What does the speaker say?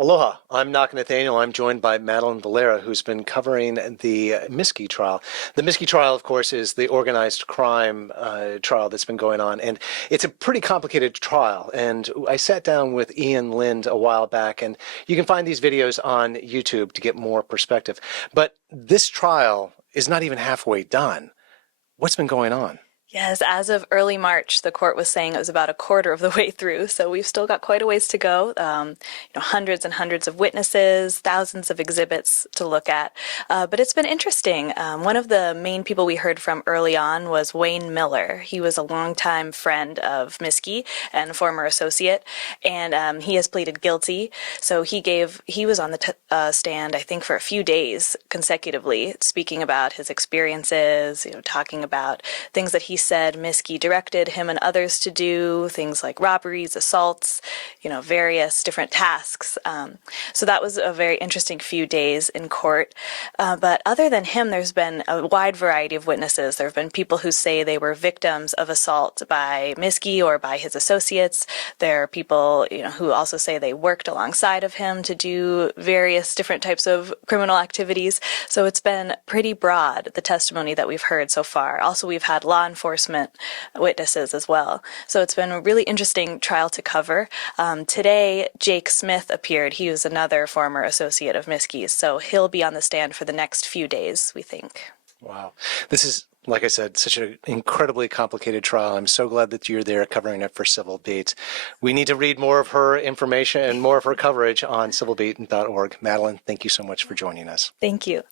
Aloha, I'm Knock Nathaniel. I'm joined by Madeleine Valera, who's been covering the Miske trial. The Miske trial, of course, is the organized crime trial that's been going on, and it's a pretty complicated trial. And I sat down with Ian Lind a while back, and you can find these videos on YouTube to get more perspective. But this trial is not even halfway done. What's been going on? Yes, as of early March, the court was saying it was about a quarter of the way through, so we've still got quite a ways to go. Hundreds and hundreds of witnesses, thousands of exhibits to look at. But it's been interesting. One of the main people we heard from early on was Wayne Miller. He was a longtime friend of Miske and former associate, and he has pleaded guilty. So he was on the stand, I think, for a few days consecutively, speaking about his experiences, talking about things that he said Miske directed him and others to do, things like robberies, assaults, various different tasks. So that was a very interesting few days in court. But other than him, there's been a wide variety of witnesses. There have been people who say they were victims of assault by Miske or by his associates. There are people, who also say they worked alongside of him to do various different types of criminal activities. So it's been pretty broad, the testimony that we've heard so far. Also, we've had law enforcement witnesses as well. So it's been a really interesting trial to cover. Today, Jake Smith appeared. He was another former associate of Miske's, so he'll be on the stand for the next few days, we think. Wow. This is, like I said, such an incredibly complicated trial. I'm so glad that you're there covering it for Civil Beat. We need to read more of her information and more of her coverage on civilbeat.org. Madeleine, thank you so much for joining us. Thank you.